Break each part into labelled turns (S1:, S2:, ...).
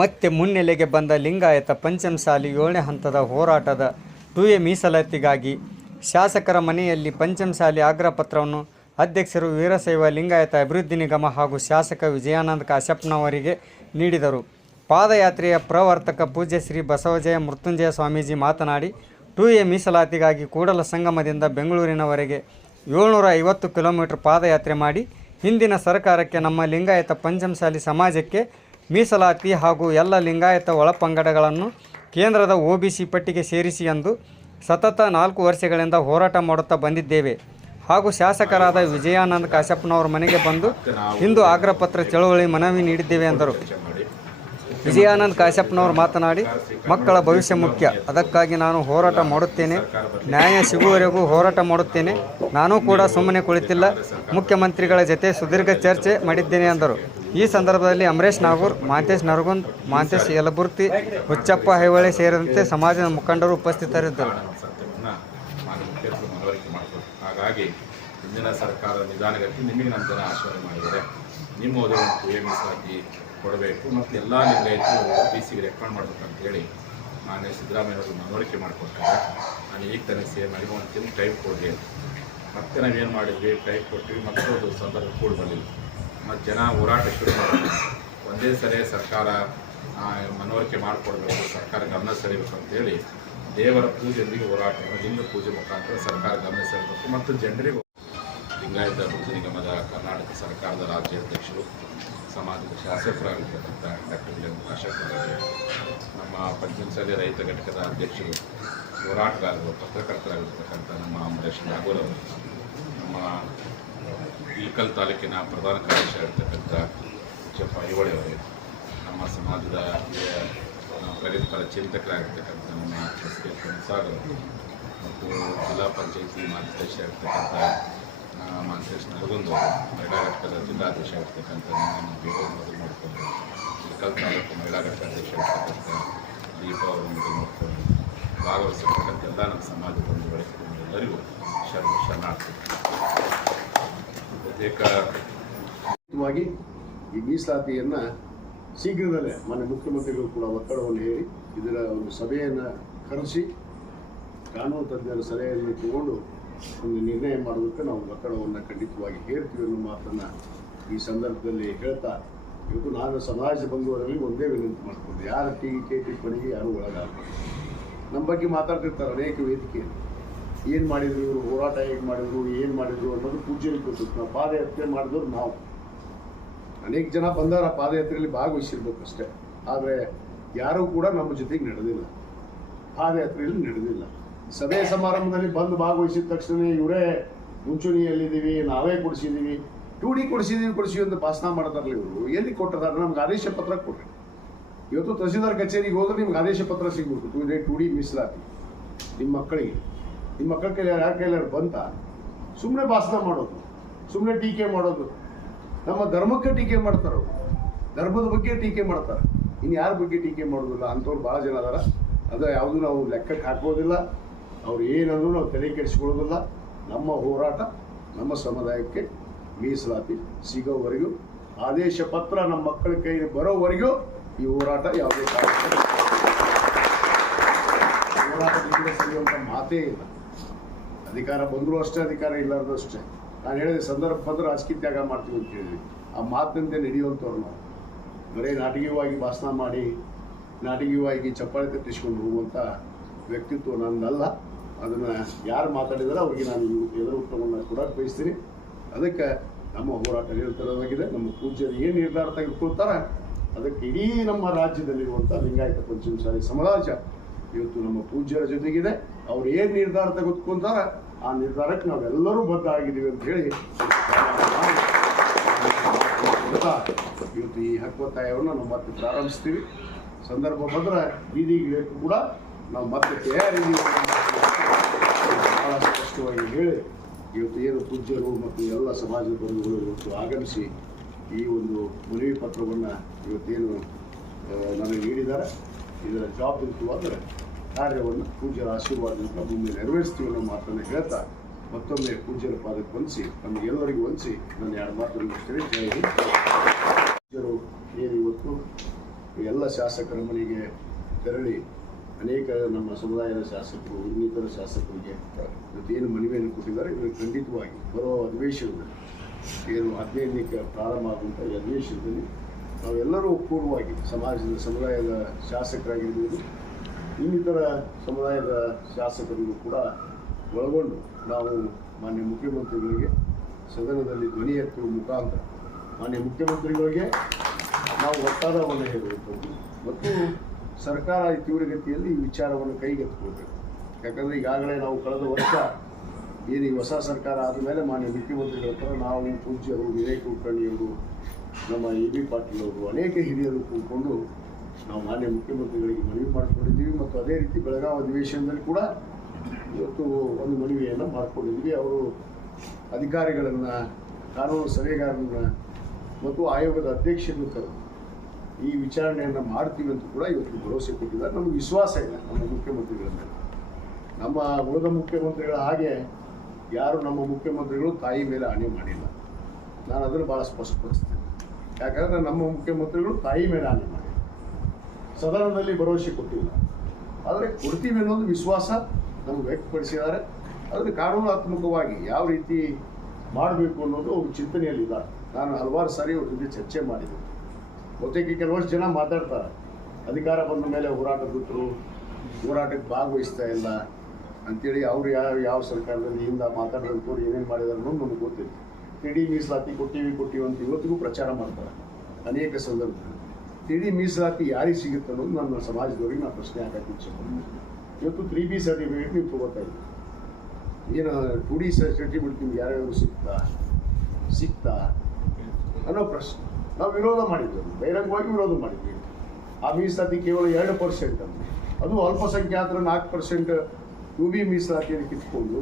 S1: ಮತ್ತೆ ಮುನ್ನೆಲೆಗೆ ಬಂದ ಲಿಂಗಾಯತ ಪಂಚಮಸಾಲಿ ಏಳನೇ ಹಂತದ ಹೋರಾಟದ ಟು ಎ ಮೀಸಲಾತಿಗಾಗಿ ಶಾಸಕರ ಮನೆಯಲ್ಲಿ ಪಂಚಮಸಾಲಿ ಆಗ್ರಹ ಪತ್ರವನ್ನು ಅಧ್ಯಕ್ಷರು ವೀರಶೈವ ಲಿಂಗಾಯತ ಅಭಿವೃದ್ಧಿ ನಿಗಮ ಹಾಗೂ ಶಾಸಕ ವಿಜಯಾನಂದ ಕಾಶ್ಯಪ್ನವರಿಗೆ ನೀಡಿದರು. ಪಾದಯಾತ್ರೆಯ ಪ್ರವರ್ತಕ ಪೂಜ್ಯ ಶ್ರೀ ಬಸವಜಯ ಮೃತ್ಯುಂಜಯ ಸ್ವಾಮೀಜಿ ಮಾತನಾಡಿ ಟು ಎ ಮೀಸಲಾತಿಗಾಗಿ ಕೂಡಲ ಸಂಗಮದಿಂದ ಬೆಂಗಳೂರಿನವರೆಗೆ ಏಳ್ನೂರ ಐವತ್ತು ಕಿಲೋಮೀಟರ್ ಪಾದಯಾತ್ರೆ ಮಾಡಿ, ಹಿಂದಿನ ಸರ್ಕಾರಕ್ಕೆ ನಮ್ಮ ಲಿಂಗಾಯತ ಪಂಚಮಸಾಲಿ ಸಮಾಜಕ್ಕೆ ಮೀಸಲಾತಿ ಹಾಗೂ ಎಲ್ಲ ಲಿಂಗಾಯತ ಒಳಪಂಗಡಗಳನ್ನು ಕೇಂದ್ರದ ಒ ಬಿ ಸಿ ಪಟ್ಟಿಗೆ ಸೇರಿಸಿ ಎಂದು ಸತತ ನಾಲ್ಕು ವರ್ಷಗಳಿಂದ ಹೋರಾಟ ಮಾಡುತ್ತಾ ಬಂದಿದ್ದೇವೆ. ಹಾಗೂ ಶಾಸಕರಾದ ವಿಜಯಾನಂದ ಕಾಶ್ಯಪ್ಪನವರ ಮನೆಗೆ ಬಂದು ಇಂದು ಆಗ್ರಹ ಪತ್ರ ಚಳವಳಿ ಮನವಿ ನೀಡಿದ್ದೇವೆ ಎಂದರು. ವಿಜಯಾನಂದ ಕಾಶ್ಯಪ್ಪನವರು ಮಾತನಾಡಿ, ಮಕ್ಕಳ ಭವಿಷ್ಯ ಮುಖ್ಯ. ಅದಕ್ಕಾಗಿ ನಾನು ಹೋರಾಟ ಮಾಡುತ್ತೇನೆ. ನ್ಯಾಯ ಸಿಗುವವರೆಗೂ ಹೋರಾಟ ಮಾಡುತ್ತೇನೆ. ನಾನೂ ಕೂಡ ಸುಮ್ಮನೆ ಕುಳಿತಿಲ್ಲ. ಮುಖ್ಯಮಂತ್ರಿಗಳ ಜೊತೆ ಸುದೀರ್ಘ ಚರ್ಚೆ ಮಾಡಿದ್ದೇನೆ ಎಂದರು. ಈ ಸಂದರ್ಭದಲ್ಲಿ ಅಮರೇಶ್ ನಾಗೂರ್, ಮಾಂತೇಶ್ ನರಗುಂದ್, ಮಾಂತೇಶ್ ಯಲಬುರ್ತಿ, ಹುಚ್ಚಪ್ಪ ಹೈವಳೆ ಸೇರಿದಂತೆ ಸಮಾಜದ ಮುಖಂಡರು ಉಪಸ್ಥಿತರಿದ್ದರು.
S2: ಹಾಗಾಗಿ ಹಿಂದಿನ ಸರ್ಕಾರದ ನಿಧಾನಗತಿ ನಿಮಗೆ ನಮ್ಮ ಜನ ಆಶ್ವಾಸನೆ ಮಾಡಿದ್ದಾರೆ. ನಿಮ್ಮ ಓದುವಂತೂ ಏ ಮೀಸಲಾತಿ ಕೊಡಬೇಕು ಮತ್ತು ಎಲ್ಲ ಲಿಂಗಾಯತರು ಬಿ ಸಿಗೆ ರೆಕಮೆಂಡ್ ಮಾಡ್ಬೇಕಂತ ಹೇಳಿ ಮಾನ್ಯ ಸಿದ್ದರಾಮಯ್ಯವರು ಮನವರಿಕೆ ಮಾಡಿಕೊಡ್ತಾರೆ. ನಾನು ಈಗ ತಾನೇ ಸಿ ಎಂ ಆಗಿ ಒಂದು ತಿಂಗಳು ಟೈಮ್ ಕೊಡಲಿ ಮತ್ತೆ ನಾವೇನು ಮಾಡಿದ್ವಿ? ಟೈಪ್ ಕೊಟ್ಟಿವಿ, ಮತ್ತೊಂದು ಸಂದರ್ಭ ಕೂಡ ಬಂದಿಲ್ಲ. ಮತ್ತು ಜನ ಹೋರಾಟ ಶುರು ಮಾಡಬೇಕು ಒಂದೇ ಸರಿ ಸರ್ಕಾರ ಮನವರಿಕೆ ಮಾಡಿಕೊಡ್ಬೇಕು, ಸರ್ಕಾರ ಗಮನ ಸೆಳೆಯಬೇಕು ಅಂತೇಳಿ ದೇವರ ಪೂಜೆಯೊಂದಿಗೆ ಹೋರಾಟ ಲಿಂಗ ಪೂಜೆ ಮುಖಾಂತರ ಸರ್ಕಾರ ಗಮನ ಸರಿಬೇಕು ಮತ್ತು ಜನರಿಗೆ ಲಿಂಗಾಯತ ಅಭಿವೃದ್ಧಿ ನಿಗಮದ ಕರ್ನಾಟಕ ಸರ್ಕಾರದ ರಾಜ್ಯಾಧ್ಯಕ್ಷರು ಸಮಾಜದ ಶಾಸಕರಾಗಿರ್ತಕ್ಕಂಥ ಡಾಕ್ಟರ್ ಕಾಶಪ್ಪರವರು ನಮ್ಮ ಪಂಚಮಸಾಲಿ ರೈತ ಘಟಕದ ಅಧ್ಯಕ್ಷರು, ಹೋರಾಟಗಾರರು, ಪತ್ರಕರ್ತರಾಗಿರ್ತಕ್ಕಂಥ ನಮ್ಮ ಅಮರೇಶ್ ನಾಗೂರ್ ನಮ್ಮ ಇಲ್ಕಲ್ ತಾಲೂಕಿನ ಪ್ರಧಾನ ಕಾರ್ಯದರ್ಶಿ ಆಗಿರ್ತಕ್ಕಂಥ ಚಪ್ಪ ಐವಳೆ ಅವರು ನಮ್ಮ ಸಮಾಜದ ಪ್ರಗತಿಪರ ಚಿಂತಕರಾಗಿರ್ತಕ್ಕಂಥ ನಮ್ಮ ಎಸ್ ಕೆ ಮತ್ತು ಜಿಲ್ಲಾ ಪಂಚಾಯಿತಿ ಮಾರ್ಗದರ್ಶಿ ಆಗಿರ್ತಕ್ಕಂಥ ಆ, ಮಾಂತೇಶ್ ನರಗುಂದ್ ಮಹಿಳಾ ಘಟಕದ ಜಿಲ್ಲಾಧ್ಯಕ್ಷ ಆಗಿರ್ತಕ್ಕಂಥ ನಮ್ಮ ಬೇಗ ಮೊದಲು ಮಾಡಿಕೊಂಡು ಇಳಕಲ್ ತಾಲೂಕು ಮಹಿಳಾ ಘಟಕ ಅಧ್ಯಕ್ಷ ಆಗಿರ್ತಕ್ಕಂಥ ದೀಪ ಅವರು ಮೊದಲು ಮಾಡಿಕೊಂಡು ಭಾಗವಹಿಸಿರ್ತಕ್ಕಂಥ ಎಲ್ಲ ನಮ್ಮ ಸಮಾಜದ ಒಂದು ಎಲ್ಲರಿಗೂ ಶರಣ ಶರಣಾರ್ಥಿ
S3: ವಾಗಿ ಈ ಮೀಸಲಾತಿಯನ್ನು ಶೀಘ್ರದಲ್ಲೇ ಮಾನ್ಯ ಮುಖ್ಯಮಂತ್ರಿಗಳು ಕೂಡ ಒತ್ತಡವನ್ನು ಹೇಳಿ ಇದರ ಒಂದು ಸಭೆಯನ್ನು ಕರೆಸಿ ಕಾನೂನು ತಜ್ಞರ ಸಲಹೆಯನ್ನು ತಗೊಂಡು ಒಂದು ನಿರ್ಣಯ ಮಾಡುವುದಕ್ಕೆ ನಾವು ಒತ್ತಡವನ್ನು ಖಂಡಿತವಾಗಿ ಹೇರ್ತೀವಿ ಅನ್ನೋ ಮಾತನ್ನು ಈ ಸಂದರ್ಭದಲ್ಲಿ ಹೇಳ್ತಾ ಇವತ್ತು ನಾನು ಸಮಾಜ ಬಂಧುವರಲ್ಲಿ ಒಂದೇ ವಿನಂತಿ ಮಾಡ್ಕೊಂಡು ಯಾರ ಟಿ ಟಿಪ್ಪಣಿಗೆ ಯಾರು ಒಳಗಾಗಬಾರ್ದು. ನಮ್ಮ ಬಗ್ಗೆ ಮಾತಾಡ್ತಿರ್ತಾರೆ ಅನೇಕ ವೇದಿಕೆಯಲ್ಲಿ. ಏನು ಮಾಡಿದ್ರು ಇವರು ಹೋರಾಟ ಹೇಗೆ ಮಾಡಿದ್ರು, ಏನು ಮಾಡಿದ್ರು ಅನ್ನೋದು ಪೂಜೆಯಲ್ಲಿ ಗೊತ್ತಿತ್ತು. ನಾವು ಪಾದಯಾತ್ರೆ ಮಾಡಿದ್ರು ನಾವು. ಅನೇಕ ಜನ ಬಂದಾರ ಪಾದಯಾತ್ರೆಯಲ್ಲಿ ಭಾಗವಹಿಸಿರ್ಬೇಕು ಅಷ್ಟೇ. ಆದರೆ ಯಾರೂ ಕೂಡ ನಮ್ಮ ಜೊತೆಗೆ ನಡೆದಿಲ್ಲ. ಪಾದಯಾತ್ರೆಯಲ್ಲಿ ನಡೆದಿಲ್ಲ. ಸಭೆ ಸಮಾರಂಭದಲ್ಲಿ ಬಂದು ಭಾಗವಹಿಸಿದ ತಕ್ಷಣ ಇವರೇ, ಮುಂಚೂಣಿಯಲ್ಲಿದ್ದೀವಿ, ನಾವೇ ಕೊಡಿಸಿದ್ದೀವಿ. ಟೂ ಡಿ ಕೊಡಿಸಿದ್ದೀವಿ, ಕೊಡಿಸಿವಿ ಅಂತ ಭಾಷಣ ಮಾಡ್ತಾರಲ್ಲ ಇವರು. ಎಲ್ಲಿ ಕೊಟ್ಟಿದ್ದಾರೆ ನಮ್ಗೆ ಆದೇಶ ಪತ್ರ ಕೊಡ್ರಿ. ಇವತ್ತು ತಹಸೀಲ್ದಾರ್ ಕಚೇರಿಗೆ ಹೋದ್ರೆ ನಿಮ್ಗೆ ಆದೇಶ ಪತ್ರ ಸಿಗ್ಬೇಕು. ಟೂ ಡೇ ಟೂ ಡಿ ಮೀಸಲಾತಿ. ನಿಮ್ಮ ಮಕ್ಕಳಿಗೆ. ನಿಮ್ಮ ಮಕ್ಕಳ ಕೈಯಲ್ಲಿ ಯಾರ ಕೈಲಾರು ಬಂತ? ಸುಮ್ಮನೆ ಭಾಷಣ ಮಾಡೋದು ಸುಮ್ಮನೆ ಟೀಕೆ ಮಾಡೋದು. ನಮ್ಮ ಧರ್ಮಕ್ಕೆ ಟೀಕೆ ಮಾಡ್ತಾರೆ. ಧರ್ಮದ ಬಗ್ಗೆ ಟೀಕೆ ಮಾಡ್ತಾರೆ. ಇನ್ನು ಯಾರ ಬಗ್ಗೆ ಟೀಕೆ ಮಾಡೋದಿಲ್ಲ? ಅಂಥವ್ರು ಭಾಳ ಜನ ಅದಾರ. ಅದು ಯಾವುದು ನಾವು ಲೆಕ್ಕಕ್ಕೆ ಹಾಕೋದಿಲ್ಲ. ಅವ್ರು ಏನಂದ್ರೂ ನಾವು ತಲೆ ಕೆಡಿಸ್ಕೊಳ್ಳೋದಿಲ್ಲ. ನಮ್ಮ ಹೋರಾಟ, ನಮ್ಮ ಸಮುದಾಯಕ್ಕೆ ಮೀಸಲಾತಿ ಸಿಗೋವರೆಗೂ, ಆದೇಶ ಪತ್ರ ನಮ್ಮ ಮಕ್ಕಳ ಕೈಗೆ ಬರೋವರೆಗೂ ಈ ಹೋರಾಟ ಯಾವುದೇ ಕಾರಣ ಹೋರಾಟದಿಂದ ಸಿಗುವಂಥ ಮಾತೇ ಇಲ್ಲ. ಅಧಿಕಾರ ಬಂದರೂ ಅಷ್ಟೇ ಅಧಿಕಾರ ಇಲ್ಲಾರ್ದು ಅಷ್ಟೇ. ನಾನು ಹೇಳಿದೆ ಸಂದರ್ಭ ಬಂದರೂ ರಾಜಕೀಯ ತ್ಯಾಗ ಮಾಡ್ತೀವಿ ಅಂತ ಹೇಳಿದ್ವಿ. ಆ ಮಾತಿನಂತೆ ನಡೆಯುವಂಥವ್ರು ನಾವು. ಬರೀ ನಾಟಕೀಯವಾಗಿ ಭಾಷಣ ಮಾಡಿ, ನಾಟಕೀಯವಾಗಿ ಚಪ್ಪಾಳೆ ತಟ್ಟಿಸ್ಕೊಂಡು ಹೋಗುವಂಥ ವ್ಯಕ್ತಿತ್ವ ನನ್ನಲ್ಲ ಅದನ್ನು ಯಾರು ಮಾತಾಡಿದಾರೆ ಅವ್ರಿಗೆ ನಾನು ಎದುರು ಉತ್ತರವನ್ನು ಕೊಡೋಕೆ ಬಯಸ್ತೀನಿ. ಅದಕ್ಕೆ ನಮ್ಮ ಹೋರಾಟ ನಿರಂತರವಾಗಿದೆ. ನಮ್ಮ ಪೂಜ್ಯರು ಏನು ನಿರ್ಧಾರ ತೆಗೆದುಕೊಳ್ತಾರೆ ಅದಕ್ಕೆ ಇಡೀ ನಮ್ಮ ರಾಜ್ಯದಲ್ಲಿರುವಂಥ ಲಿಂಗಾಯತ ಪಂಚಮಸಾಲಿ ಸಮಾಜ ಇವತ್ತು ನಮ್ಮ ಪೂಜ್ಯರ ಜೊತೆಗಿದೆ. ಅವ್ರು ಏನು ನಿರ್ಧಾರ ತೆಗೆದುಕೊಂತಾರ ಆ ನಿರ್ಧಾರಕ್ಕೆ ನಾವೆಲ್ಲರೂ ಬದ್ಧ ಆಗಿದ್ದೀವಿ ಅಂತ ಹೇಳಿ ಇವತ್ತು ಈ ಹಕ್ಕೊತ್ತಾಯವನ್ನು ನಾವು ಮತ್ತೆ ಪ್ರಾರಂಭಿಸ್ತೀವಿ. ಸಂದರ್ಭ ಬಂದ್ರೆ ಬೀದಿಗಿಳಿಯಕ್ಕೂ ಕೂಡ ನಾವು ಮತ್ತೆ ತಯಾರಿದ್ದೀವಿ ಬಹಳ ಸ್ಪಷ್ಟವಾಗಿ ಹೇಳಿ ಇವತ್ತು ಏನು ಪೂಜ್ಯರು ಮತ್ತು ಎಲ್ಲ ಸಮಾಜದ ಬಂಧುಗಳು ಇವತ್ತು ಆಗಮಿಸಿ ಈ ಒಂದು ಮನವಿ ಪತ್ರವನ್ನು ಇವತ್ತೇನು ನಮಗೆ ನೀಡಿದ್ದಾರೆ. ಇದರ ಜವಾಬ್ದಾರಿಯುತವಾದ ಕಾರ್ಯವನ್ನು ಪೂಜ್ಯರ ಆಶೀರ್ವಾದದಿಂದ ಮುಂದೆ ನೆರವೇರಿಸ್ತೀವಿ ಅನ್ನೋ ಮಾತನ್ನು ಹೇಳ್ತಾ ಮತ್ತೊಮ್ಮೆ ಪೂಜ್ಯರ ಪಾದಕ್ಕೆ ವಂದಿಸಿ ನಮಗೆಲ್ಲರಿಗೂ ವಂದಿಸಿ, ನನ್ನ ಎರಡು ಮಾತನ್ನು ಮುಗಿಸ್ತೇನೆ ಹೇಳಿ. ಪೂಜ್ಯರು, ಏನು ಇವತ್ತು ಎಲ್ಲ ಶಾಸಕರ ಮನೆಗೆ ತೆರಳಿ ಅನೇಕ ನಮ್ಮ ಸಮುದಾಯದ ಶಾಸಕರು, ಇನ್ನಿತರ ಶಾಸಕರಿಗೆ ಇವತ್ತೇನು ಮನವಿಯನ್ನು ಕೊಟ್ಟಿದ್ದಾರೆ ಇವರು ಖಂಡಿತವಾಗಿ ಬರೋ ಅಧಿವೇಶನದಲ್ಲಿ, ಏನು ಹದಿನೈದಕ್ಕೆ ಪ್ರಾರಂಭ ಆಗುವಂಥ ಈ ಅಧಿವೇಶನದಲ್ಲಿ ನಾವೆಲ್ಲರೂ ಪೂರ್ವವಾಗಿ ಸಮಾಜದ, ಸಮುದಾಯದ ಶಾಸಕರಾಗಿರ್ಬೋದು ಇನ್ನಿತರ ಸಮುದಾಯದ ಶಾಸಕರಿಗೂ ಕೂಡ ಒಳಗೊಂಡು ನಾವು ಮಾನ್ಯ ಮುಖ್ಯಮಂತ್ರಿಗಳಿಗೆ ಸದನದಲ್ಲಿ ಧ್ವನಿ ಎತ್ತುವ ಮುಖಾಂತರ ಮಾನ್ಯ ಮುಖ್ಯಮಂತ್ರಿಗಳಿಗೆ ನಾವು ಒತ್ತಾದವನ್ನು ಹೇಳುವಂಥದ್ದು. ಮತ್ತು ಸರ್ಕಾರ ಈ ತೀವ್ರಗತಿಯಲ್ಲಿ ಈ ವಿಚಾರವನ್ನು ಕೈಗೆತ್ತಿಕೊಳ್ಬೇಕು. ಯಾಕಂದರೆ ಈಗಾಗಲೇ ನಾವು ಕಳೆದ ವರ್ಷ ಏನು ಈ ಹೊಸ ಸರ್ಕಾರ ಆದಮೇಲೆ ಮಾನ್ಯ ಮುಖ್ಯಮಂತ್ರಿಗಳ ಹತ್ರ ನಾವು ಪೂಜ್ಯರು ವಿನಯ್ ಕುಲಕರ್ಣಿಯವರು, ನಮ್ಮ ಎ. ಬಿ. ಪಾಟೀಲ್ ಅವರು, ಅನೇಕ ಹಿರಿಯರು ಕೂತ್ಕೊಂಡು ನಾವು ಮಾನ್ಯ ಮುಖ್ಯಮಂತ್ರಿಗಳಿಗೆ ಮನವಿ ಮಾಡಿಕೊಂಡಿದ್ದೀವಿ ಮತ್ತು ಅದೇ ರೀತಿ ಬೆಳಗಾವಿ ಅಧಿವೇಶನದಲ್ಲಿ ಕೂಡ ಇವತ್ತು ಒಂದು ಮನವಿಯನ್ನು ಮಾಡಿಕೊಂಡಿದ್ವಿ ಅವರು ಅಧಿಕಾರಿಗಳನ್ನು, ಕಾನೂನು ಸಲಹೆಗಾರರನ್ನ ಮತ್ತು ಆಯೋಗದ ಅಧ್ಯಕ್ಷರನ್ನು ಕರೆದು ಈ ವಿಚಾರಣೆಯನ್ನು ಮಾಡ್ತೀವಿ ಅಂತ ಕೂಡ ಇವತ್ತು ಭರವಸೆ ಕೊಟ್ಟಿದ್ದಾರೆ. ನಮಗೆ ವಿಶ್ವಾಸ ಇದೆ ನಮ್ಮ ಮುಖ್ಯಮಂತ್ರಿಗಳ ಮೇಲೆ. ನಮ್ಮ ಉಳಿದ ಮುಖ್ಯಮಂತ್ರಿಗಳ ಹಾಗೆ ಯಾರು ನಮ್ಮ ಮುಖ್ಯಮಂತ್ರಿಗಳು ತಾಯಿ ಮೇಲೆ ಹಾನಿ ಮಾಡಿಲ್ಲ. ನಾನು ಅದನ್ನು ಭಾಳ ಸ್ಪಷ್ಟಪಡಿಸ್ತೇನೆ. ಯಾಕಂದರೆ ನಮ್ಮ ಮುಖ್ಯಮಂತ್ರಿಗಳು ತಾಯಿ ಮೇಲೆ ಹಾನಿ ಮಾಡಿಲ್ಲ. ಸದನದಲ್ಲಿ ಭರವಸೆ ಕೊಟ್ಟಿಲ್ಲ. ಆದರೆ ಕೊಡ್ತೀವಿ ಅನ್ನೋದು ವಿಶ್ವಾಸ ನಮ್ಗೆ ವ್ಯಕ್ತಪಡಿಸಿದ್ದಾರೆ. ಅದನ್ನು ಕಾನೂನಾತ್ಮಕವಾಗಿ ಯಾವ ರೀತಿ ಮಾಡಬೇಕು ಅನ್ನೋದು ಅವ್ರ ಚಿಂತನೆಯಲ್ಲಿಲ್ಲ ನಾನು ಹಲವಾರು ಸಾರಿ ಅವ್ರ ಜೊತೆ ಚರ್ಚೆ ಮಾಡಿದೆ. ಬಹುತೇಕ ಕೆಲವಷ್ಟು ಜನ ಮಾತಾಡ್ತಾರೆ. ಅಧಿಕಾರ ಬಂದ ಮೇಲೆ ಹೋರಾಟ ಬಿಟ್ಟರು ಹೋರಾಟಕ್ಕೆ ಭಾಗವಹಿಸ್ತಾ ಇಲ್ಲ ಅಂತೇಳಿ ಅವ್ರು ಯಾವ ಯಾವ ಸರ್ಕಾರದಲ್ಲಿ ಹಿಂದೆ ಮಾತಾಡೋದು ಏನೇನು ಮಾಡಿದಾರೆ ಅನ್ನೋದು ನಮ್ಗೆ ಗೊತ್ತಿಲ್ಲ. ತಿಡಿ ಮೀಸಲಾತಿ ಕೊಟ್ಟಿವಿ ಕೊಟ್ಟಿವಿ ಅಂತ ಇವತ್ತಿಗೂ ಪ್ರಚಾರ ಮಾಡ್ತಾರೆ. ಅನೇಕ ಸಂದರ್ಭದಲ್ಲಿ. ತಿಡಿ ಮೀಸಲಾತಿ ಯಾರಿಗೆ ಸಿಗುತ್ತೆ ಅನ್ನೋದು ನನ್ನ ಸಮಾಜದವ್ರಿಗೆ ನಾನು ಪ್ರಶ್ನೆ ಹಾಕಕ್ಕೆ ಇಚ್ಛೆ. ಇವತ್ತು ತ್ರೀ ಬಿ ಸರ್ಟಿಫಿಕೇಟ್ ನೀವು ತಗೋತಾ ಇದ್ದೀವಿ ಏನು ಟು ಡಿ ಸರ್ಟಿಫಿಕೇಟ್ ನಿಮ್ಗೆ ಯಾರ್ಯಾರು ಸಿಗ್ತಾ ಸಿಗ್ತಾ ಅನ್ನೋ ಪ್ರಶ್ನೆ. ನಾವು ವಿರೋಧ ಮಾಡಿದ್ವಿ ಬಹಿರಂಗವಾಗಿ ವಿರೋಧ ಮಾಡಿದ್ವಿ. ಆ ಮೀಸಲಾತಿ ಕೇವಲ ಎರಡು ಪರ್ಸೆಂಟ್ ಅಂತ ಅದು ಅಲ್ಪಸಂಖ್ಯಾತರ ನಾಲ್ಕು ಪರ್ಸೆಂಟ್ ಟು ಬಿ ಮೀಸಲಾತಿಯನ್ನು ಕಿತ್ಕೊಂಡು,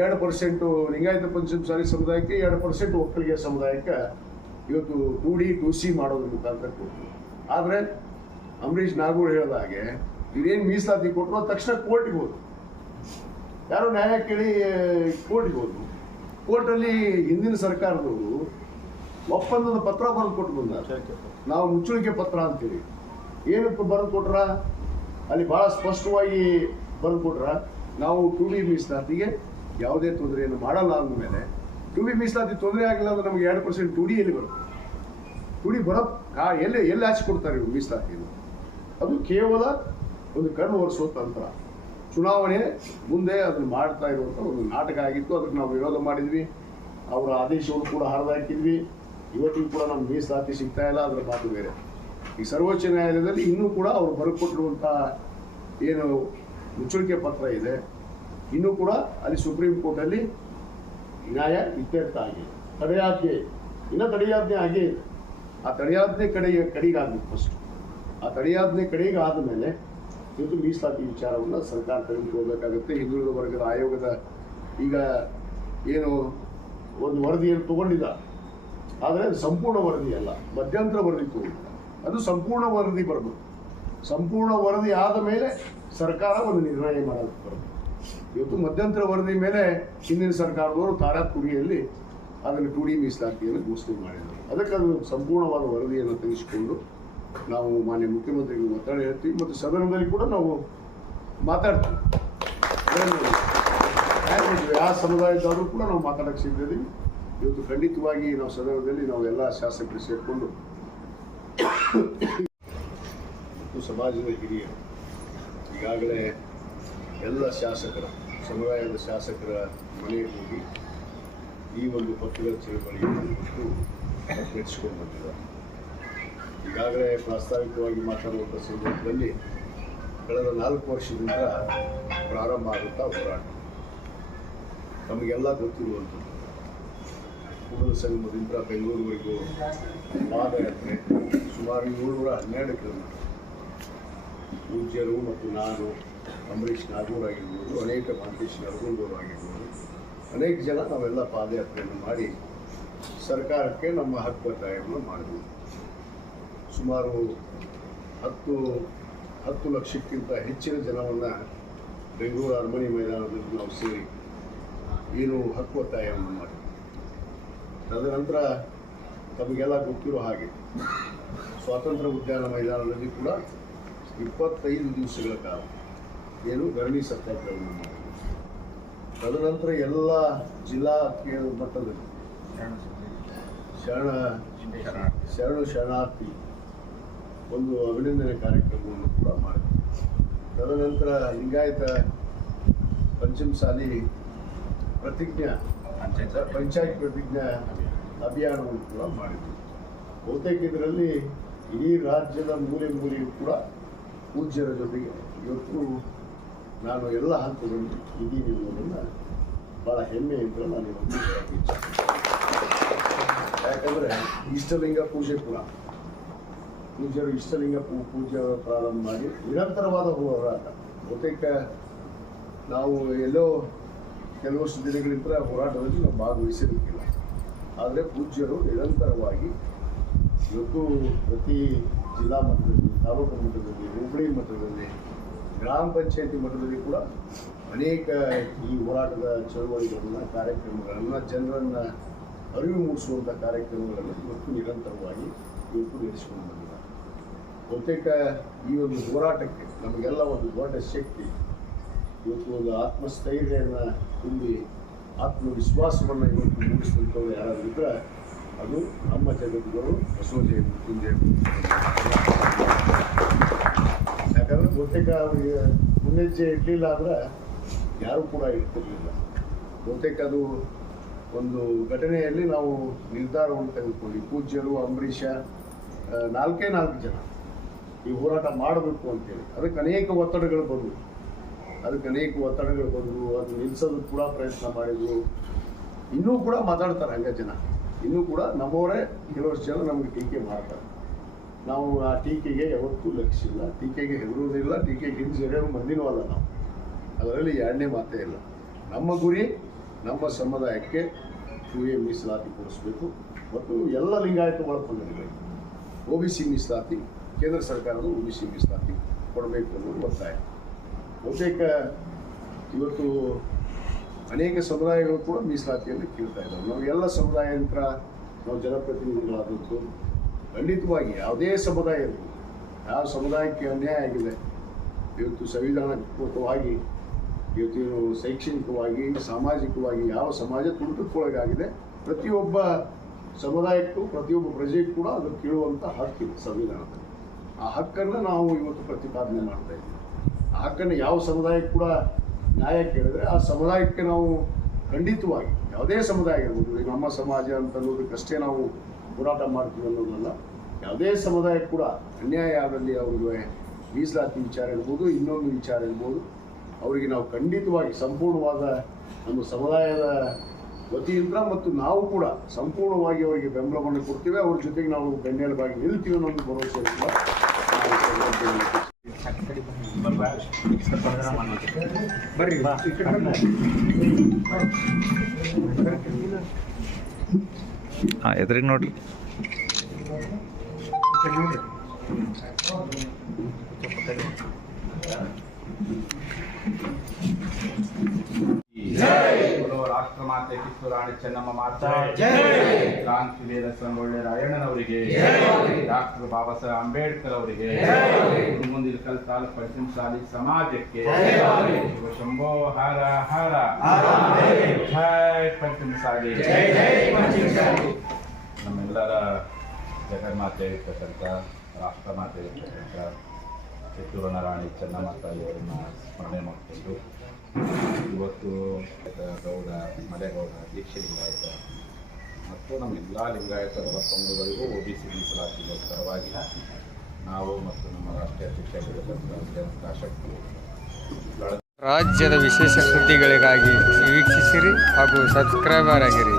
S3: ಎರಡು ಪರ್ಸೆಂಟು ಲಿಂಗಾಯತ ಪಂಚಮಸಾಲಿ ಸಮುದಾಯಕ್ಕೆ, ಎರಡು ಪರ್ಸೆಂಟ್ ಒಕ್ಕಲಿಗೆ ಸಮುದಾಯಕ್ಕೆ ಇವತ್ತು ಟು ಡಿ ಟು ಸಿ ಮಾಡೋದ್ರ ಮುಖಾಂತರ ಕೊಟ್ಟರು ಆದರೆ ಅಂಬರೀಷ್ ನಾಗೂರ್ ಹೇಳಿದ ಹಾಗೆ ಇವ್ರೇನು ಮೀಸಲಾತಿ ಕೊಟ್ಟರು ತಕ್ಷಣ ಕೋರ್ಟಿಗೆ ಹೋದ್ರು. ಯಾರೋ ನ್ಯಾಯ ಕೇಳಿ ಕೋರ್ಟಿಗೆ ಹೋದ್ರು. ಕೋರ್ಟಲ್ಲಿ ಹಿಂದಿನ ಸರ್ಕಾರದವರು ಒಪ್ಪಂದದ ಪತ್ರ ಬರೆದು ಕೊಟ್ಟು ಬಂದ ನಾವು ಮುಚ್ಚಳಿಕೆ ಪತ್ರ ಅಂತೀವಿ. ಏನಕ್ಕೆ ಬರೆದು ಕೊಟ್ರ? ಅಲ್ಲಿ ಭಾಳ ಸ್ಪಷ್ಟವಾಗಿ ಬರೆದು ಕೊಟ್ರ? ನಾವು ಟು ಬಿ ಮೀಸಲಾತಿಗೆ ಯಾವುದೇ ತೊಂದರೆಯನ್ನು ಮಾಡಲ್ಲ ಅಂದಮೇಲೆ ಟು ಬಿ ಮೀಸಲಾತಿ ತೊಂದರೆ ಆಗಿಲ್ಲ ಅಂದ್ರೆ ನಮಗೆ ಎರಡು ಪರ್ಸೆಂಟ್ ಟು ಡಿ ಎಲ್ಲಿ ಬರುತ್ತೆ. ಟು ಬರ ಎಲ್ಲಿ ಎಲ್ಲಿ ಕೊಡ್ತಾರೆ ಇವರು ಮೀಸಲಾತಿಯನ್ನು ಅದು ಕೇವಲ ಒಂದು ಕಣ್ಣು ಒರೆಸುವ ತಂತ್ರ. ಚುನಾವಣೆ ಮುಂದೆ ಅದನ್ನು ಮಾಡ್ತಾ ಇರುವಂಥ ಒಂದು ನಾಟಕ ಆಗಿತ್ತು. ಅದಕ್ಕೆ ನಾವು ವಿರೋಧ ಮಾಡಿದ್ವಿ. ಅವರ ಆದೇಶವನ್ನು ಕೂಡ ಹರಿದಾಕಿದ್ವಿ. ಇವತ್ತಿಗೂ ಕೂಡ ನಮ್ಮ ಮೀಸಲಾತಿ ಸಿಗ್ತಾ ಇಲ್ಲ. ಅದರ ಮಾತು ಬೇರೆ. ಈ ಸರ್ವೋಚ್ಚ ನ್ಯಾಯಾಲಯದಲ್ಲಿ ಇನ್ನೂ ಕೂಡ ಅವರು ಬರೆಕೊಟ್ಟಿರುವಂಥ ಏನು ಮುಚ್ಚಳಿಕೆ ಪತ್ರ ಇದೆ. ಇನ್ನೂ ಕೂಡ ಅಲ್ಲಿ ಸುಪ್ರೀಂ ಕೋರ್ಟಲ್ಲಿ ನ್ಯಾಯ ಇತ್ಯರ್ಥ ಆಗಿದೆ. ತಡೆಯಾಜ್ಞೆ, ಇನ್ನೂ ತಡೆಯಾಜ್ಞೆ ಆಗಿ ಆ ತಡೆಯಾಜ್ಞೆ ಕಡೆಗೆ ಕಡೆಗೆ ಆಗಬೇಕು ಫಸ್ಟ್ ಆ ತಡೆಯಾಜ್ಞೆ ಕಡೆಗೆ ಆದಮೇಲೆ ಇವತ್ತು ಮೀಸಲಾತಿ ವಿಚಾರವನ್ನು ಸರ್ಕಾರ ತೆಗೆದುಕೊಳ್ಬೇಕಾಗುತ್ತೆ ಹಿಂದುಳಿದ ವರ್ಗದ ಆಯೋಗದ ಈಗ ಏನು ಒಂದು ವರದಿಯನ್ನು ತಗೊಂಡಿದ್ದ ಆದರೆ ಸಂಪೂರ್ಣ ವರದಿ ಅಲ್ಲ, ಮಧ್ಯಂತರ ವರದಿ ತಗೊಂಡಿದ್ದ ಅದು ಸಂಪೂರ್ಣ ವರದಿ ಬರಬೇಕು. ಸಂಪೂರ್ಣ ವರದಿ ಆದ ಮೇಲೆ ಸರ್ಕಾರ ಒಂದು ನಿರ್ಣಯ ಮಾಡಬೇಕು ಇವತ್ತು ಮಧ್ಯಂತರ ವರದಿ ಮೇಲೆ ಹಿಂದಿನ ಸರ್ಕಾರದವರು ತಾರಾತುರಿಯಲ್ಲಿ ಅದನ್ನು ಟು ಡಿ ಮೀಸಲಾತಿಯನ್ನು ಘೋಷಣೆ ಮಾಡಿದರು. ಅದಕ್ಕೆ ಅದು ಸಂಪೂರ್ಣವಾದ ವರದಿಯನ್ನು ತೆಗೆಸಿಕೊಂಡು ನಾವು ಮಾನ್ಯ ಮುಖ್ಯಮಂತ್ರಿಗಳು ಒತ್ತಡ ಹೇಳ್ತೀವಿ ಮತ್ತು ಸದನದಲ್ಲಿ ಕೂಡ ನಾವು ಮಾತಾಡ್ತೀವಿ. ಯಾವ ಸಮುದಾಯದವರು ಕೂಡ ನಾವು ಮಾತಾಡಕ್ಕೆ ಸಿದ್ಧಿದ್ದೀವಿ ಇವತ್ತು ಖಂಡಿತವಾಗಿ ನಾವು ಸದನದಲ್ಲಿ ನಾವು ಎಲ್ಲ ಶಾಸಕರು ಸೇರಿಕೊಂಡು ಸಮಾಜದ ಹಿರಿಯರು, ಈಗಾಗಲೇ ಎಲ್ಲ ಶಾಸಕರ, ಸಮುದಾಯದ ಶಾಸಕರ ಮನೆಗೆ ಹೋಗಿ ಈ ಒಂದು ಪಕ್ಷದ ಚಳವಳಿಯನ್ನು ನಡೆಸಿಕೊಂಡು ಬಂದಿದ್ದಾರೆ ಈಗಾಗಲೇ ಪ್ರಾಸ್ತಾವಿಕವಾಗಿ ಮಾತಾಡುವಂಥ ಸಂದರ್ಭದಲ್ಲಿ ಕಳೆದ ನಾಲ್ಕು ವರ್ಷದಿಂದ ಪ್ರಾರಂಭ ಆಗುತ್ತಾ ಹೋರಾಟ. ನಮಗೆಲ್ಲ ಗೊತ್ತಿರುವಂಥದ್ದು. ಕೂಡಲ ಸಂಗಮದಿಂದ ಬೆಂಗಳೂರುವರೆಗೂ ಪಾದಯಾತ್ರೆ ಸುಮಾರು ಏಳ್ನೂರ ಹನ್ನೆರಡು ಕಿಲೋಮೀಟರ್. ಪೂಜ್ಯರು ಮತ್ತು ನಾನು, ಅಂಬರೀಷ್ ನಾಗೂರ್ ಆಗಿರ್ಬೋದು, ಅನೇಕ ಮಹಂತೇಶ್ ನರಗುಂದೂರು ಆಗಿರ್ಬೋದು ಅನೇಕ ಜನ ನಾವೆಲ್ಲ ಪಾದಯಾತ್ರೆಯನ್ನು ಮಾಡಿ ಸರ್ಕಾರಕ್ಕೆ ನಮ್ಮ ಹಕ್ಕು ಒತ್ತಾಯವನ್ನು ಮಾಡಿದ್ವಿ. ಸುಮಾರು ಹತ್ತು ಹತ್ತು ಲಕ್ಷಕ್ಕಿಂತ ಹೆಚ್ಚಿನ ಜನವನ್ನು ಬೆಂಗಳೂರು ಅರಮನೆ ಮೈದಾನದಲ್ಲಿ ನಾವು ಸೇರಿ ಏನು ಹಕ್ಕು ಒತ್ತಾಯವನ್ನು ಮಾಡಿದ್ವಿ. ತದನಂತರ ತಮಗೆಲ್ಲ ಗೊತ್ತಿರೋ ಹಾಗೆ ಸ್ವಾತಂತ್ರ್ಯ ಉದ್ಯಾನ ಮೈದಾನದಲ್ಲಿ ಕೂಡ ಇಪ್ಪತ್ತೈದು ದಿವಸಗಳ ಕಾಲ ಏನು ಗರಣಿ ಸತ್ಯಾಗ್ರಹವನ್ನು ಮಾಡಿದ್ರು ತದನಂತರ ಎಲ್ಲ ಜಿಲ್ಲಾ ಮಟ್ಟದಲ್ಲಿ ಶರಣ ಶರಣು ಶರಣಾರ್ಥಿ ಒಂದು ಅಭಿನಂದನೆ ಕಾರ್ಯಕ್ರಮವನ್ನು ಕೂಡ ಮಾಡಿದೆ ತದನಂತರ ಲಿಂಗಾಯತ ಪಂಚಮಸಾಲಿ ಪ್ರತಿಜ್ಞಾ, ಪಂಚಾಯತ್ ಪ್ರತಿಜ್ಞಾ ಅಭಿಯಾನವನ್ನು ಕೂಡ ಮಾಡಿದ್ವಿ ಬಹುತೇಕ ಇದರಲ್ಲಿ ಇಡೀ ರಾಜ್ಯದ ಮೂಲೆ ಮೂಲೆಯೂ ಕೂಡ ಪೂಜ್ಯರ ಜೊತೆಗೆ ಇವತ್ತು ನಾನು ಎಲ್ಲ ಹಂತದಲ್ಲಿ ಇದ್ದೀನಿ ಅನ್ನೋದನ್ನು ಭಾಳ ಹೆಮ್ಮೆಯಿಂದ ನಾನು ಯಾಕಂದರೆ ಇಷ್ಟಲಿಂಗ ಪೂಜೆ ಕೂಡ, ಪೂಜ್ಯರು ಇಷ್ಟಲಿಂಗ ಪೂ, ಪೂಜೆ ಪ್ರಾರಂಭ ಮಾಡಿ ನಿರಂತರವಾದ ಹೋರಾಟ. ಬಹುತೇಕ ನಾವು ಎಲ್ಲೋ ಕೆಲವಷ್ಟು ದಿನಗಳಿಂದ ಹೋರಾಟದಲ್ಲಿ ನಾವು ಭಾಗವಹಿಸಿರ್ತಿಲ್ಲ ಆದರೆ ಪೂಜ್ಯರು ನಿರಂತರವಾಗಿ ಇವತ್ತು ಪ್ರತಿ ಜಿಲ್ಲಾ ಮಟ್ಟದಲ್ಲಿ, ತಾಲೂಕು ಮಟ್ಟದಲ್ಲಿ, ಹೋಬಳಿ ಮಟ್ಟದಲ್ಲಿ ಗ್ರಾಮ ಪಂಚಾಯತಿ ಮಟ್ಟದಲ್ಲಿ ಕೂಡ ಅನೇಕ ಈ ಹೋರಾಟದ ಚಳವಳಿಗಳನ್ನು, ಕಾರ್ಯಕ್ರಮಗಳನ್ನು, ಜನರನ್ನು ಅರಿವು ಮೂಡಿಸುವಂಥ ಕಾರ್ಯಕ್ರಮಗಳನ್ನು ಇವತ್ತು ನಿರಂತರವಾಗಿ ಇವತ್ತು ನಡೆಸಿಕೊಂಡು ಬಂದಿದ್ದಾರೆ ಬಹುತೇಕ ಈ ಒಂದು ಹೋರಾಟಕ್ಕೆ ನಮಗೆಲ್ಲ ಒಂದು ದೊಡ್ಡ ಶಕ್ತಿ, ಇವತ್ತು ಒಂದು ಆತ್ಮಸ್ಥೈರ್ಯನ ತುಂಬಿ ಆತ್ಮವಿಶ್ವಾಸವನ್ನು ಇವತ್ತು ಮೂಡಿಸಿದಂಥವ್ರು ಯಾರಾದರೂ ಇದ್ರೆ ಅದು ನಮ್ಮ ಜಗದ್ಗುರು ಜಯಂತಿ ಮೃತ್ಯುಂಜಯ ಯಾಕಂದ್ರೆ ಬಹುತೇಕ ಅವರಿಗೆ ಮುನ್ನೆಚ್ಚೆ ಇರಲಿಲ್ಲ ಅಂದ್ರೆ ಯಾರೂ ಕೂಡ ಇರ್ತಿರ್ಲಿಲ್ಲ. ಬಹುತೇಕ ಅದು ಒಂದು ಘಟನೆಯಲ್ಲಿ ನಾವು ನಿರ್ಧಾರವನ್ನು ತೆಗೆದುಕೊಳ್ಳಿ ಪೂಜ್ಯರು, ಅಂಬರೀಷ ನಾಲ್ಕೇ ನಾಲ್ಕು ಜನ ಈ ಹೋರಾಟ ಮಾಡಬೇಕು ಅಂತೇಳಿ. ಅದಕ್ಕೆ ಅನೇಕ ಒತ್ತಡಗಳು ಬಂದವು. ಅದಕ್ಕೆ ಅನೇಕ ಒತ್ತಡಗಳು ಬಂದವು. ಅದು ನಿಲ್ಲಿಸೋದಕ್ಕೆ ಕೂಡ ಪ್ರಯತ್ನ ಮಾಡಿದ್ರು. ಇನ್ನೂ ಕೂಡ ಮಾತಾಡ್ತಾರೆ ಹಂಗೆ ಜನ. ಇನ್ನೂ ಕೂಡ ನಮ್ಮವರೇ ಕೆಲವಷ್ಟು ಜನ ನಮಗೆ ಟೀಕೆ ಮಾಡ್ತಾರೆ. ನಾವು ಆ ಟೀಕೆಗೆ ಯಾವತ್ತೂ ಲಕ್ಷಿಲ್ಲ, ಟೀಕೆಗೆ ಹೆದರುವುದಿಲ್ಲ ಟೀಕೆಗೆ ಹಿಂದೆ ಮಂದಿನೂ ಅಲ್ಲ ನಾವು. ಅದರಲ್ಲಿ ಎರಡನೇ ಮಾತೇ ಇಲ್ಲ. ನಮ್ಮ ಗುರಿ, ನಮ್ಮ ಸಮುದಾಯಕ್ಕೆ ಎ ಮೀಸಲಾತಿ ಕೊಡಿಸ್ಬೇಕು. ಮತ್ತು ಎಲ್ಲ ಲಿಂಗಾಯತ ಒಳಪಂಗಡಗಳಿಗೆ ಒ ಬಿ ಸಿ ಮೀಸಲಾತಿ, ಕೇಂದ್ರ ಸರ್ಕಾರದ ಒ ಬಿ ಸಿ ಮೀಸಲಾತಿ ಕೊಡಬೇಕು ಅನ್ನೋದು ಒತ್ತಾಯ. ಬಹುತೇಕ ಇವತ್ತು ಅನೇಕ ಸಮುದಾಯಗಳು ಕೂಡ ಮೀಸಲಾತಿಯನ್ನು ಕೇಳ್ತಾ ಇದ್ದಾವೆ. ನಾವು ಎಲ್ಲ ಸಮುದಾಯ ಸಮುದಾಯಂತ್ರ ನಾವು ಜನಪ್ರತಿನಿಧಿಗಳಾದದ್ದು ಖಂಡಿತವಾಗಿ ಯಾವುದೇ ಸಮುದಾಯ ಯಾವ ಸಮುದಾಯಕ್ಕೆ ಅನ್ಯಾಯ ಆಗಿದೆ, ಇವತ್ತು ಸಂವಿಧಾನಾತ್ಮಕವಾಗಿ ಇವತ್ತು ಶೈಕ್ಷಣಿಕವಾಗಿ, ಸಾಮಾಜಿಕವಾಗಿ, ಯಾವ ಸಮಾಜ ತುಳಿತಕ್ಕೊಳಗಾಗಿದೆ ಪ್ರತಿಯೊಬ್ಬ ಸಮುದಾಯಕ್ಕೂ, ಪ್ರತಿಯೊಬ್ಬ ಪ್ರಜೆಗೂ ಕೂಡ ಅದು ಕೇಳುವಂಥ ಹಕ್ಕಿದೆ ಸಂವಿಧಾನದಲ್ಲಿ. ಆ ಹಕ್ಕನ್ನು ನಾವು ಇವತ್ತು ಪ್ರತಿಪಾದನೆ ಮಾಡ್ತಾ ಇದ್ದೀವಿ. ಆ ಹಕ್ಕನ್ನು ಯಾವ ಸಮುದಾಯಕ್ಕೆ ಕೂಡ ನ್ಯಾಯ ಕೇಳಿದ್ರೆ, ಆ ಸಮುದಾಯಕ್ಕೆ ನಾವು ಖಂಡಿತವಾಗಿ, ಯಾವುದೇ ಸಮುದಾಯ ಇರ್ಬೋದು ನಮ್ಮ ಸಮಾಜ ಅಂತ ಅನ್ನೋದಕ್ಕಷ್ಟೇ ನಾವು ಹೋರಾಟ ಮಾಡ್ತೀವಿ ಅನ್ನೋದಲ್ಲ ಯಾವುದೇ ಸಮುದಾಯ ಕೂಡ ಅನ್ಯಾಯ ಆಗಲಿ ಅವ್ರಿಗೆ ಮೀಸಲಾತಿ ವಿಚಾರ ಇರ್ಬೋದು ಇನ್ನೊಂದು ವಿಚಾರ ಇರ್ಬೋದು ಅವರಿಗೆ ನಾವು ಖಂಡಿತವಾಗಿ ಸಂಪೂರ್ಣವಾದ ನಮ್ಮ ಸಮುದಾಯದ ವತಿಯಿಂದ ಮತ್ತು ನಾವು ಕೂಡ ಸಂಪೂರ್ಣವಾಗಿ ಅವರಿಗೆ ಬೆಂಬಲವನ್ನು ಕೊಡ್ತೀವಿ ಅವ್ರ ಜೊತೆಗೆ ನಾವು ಬೆನ್ನೆಲುಬಾಗಿ ನಿಲ್ತೀವಿ ಅನ್ನೋದು ಭರವಸೆ ಕೂಡ
S1: ಬರ್ರಿ
S4: ಹಾಂ ಎದುರಿಗೆ ನೋಡ್ರಿ.
S2: बोलो ರಾಷ್ಟ್ರಮಾತೆ ಕಿತ್ತೂರಾಣಿ ಚೆನ್ನಮ್ಮ ಮಾತಾ. ಕ್ರಾಂತಿ ವೀರ ಸಂಗೊಳ್ಳಿ ರಾಯಣ್ಣನವರಿಗೆ. ಡಾಕ್ಟರ್ ಬಾಬಾ ಸಾಹೇಬ್ ಅಂಬೇಡ್ಕರ್ ಅವರಿಗೆ. ಮುಂದಿನ ಕಲ್ ತಾಲೂಕು ಶಾಲಿ ಸಮಾಜಕ್ಕೆ. ಶುಭ ಶಂಭೋ ಹರ ಹರ. ಪಂಚಮ ಸಾಲಿ ನಮ್ಮೆಲ್ಲರ ಜಗನ್ಮಾತೆ ಇರ್ತಕ್ಕಂಥ ರಾಷ್ಟ್ರಮಾತೆ ಇರ್ತಕ್ಕಂಥ ಕಿತ್ತೂರಿನ ರಾಣಿ ಚೆನ್ನಮ್ಮ ತಾಯಿಯವರನ್ನ ಸ್ಮರಣೆ ಮಾಡಿಕೊಂಡು ಇವತ್ತು ಗೌಡ, ಮಲೆಗೌಡ ದೀಕ್ಷೆ ಲಿಂಗಾಯತ ಮತ್ತು ನಮ್ಮ ಎಲ್ಲ ಲಿಂಗಾಯತ ಸಂಘಗಳಿಗೂ ಒ ಬಿ ಸಿ ಮೀಸಲಾತಿಗೋಸ್ಕರವಾಗಿ ನಾವು ಮತ್ತು ನಮ್ಮ ರಾಷ್ಟ್ರೀಯ ಅಧ್ಯಕ್ಷ
S1: ರಾಜ್ಯದ ವಿಶೇಷ ಸುದ್ದಿಗಳಿಗಾಗಿ ವೀಕ್ಷಿಸಿರಿ ಹಾಗೂ ಸಬ್ಸ್ಕ್ರೈಬರ್ ಆಗಿರಿ.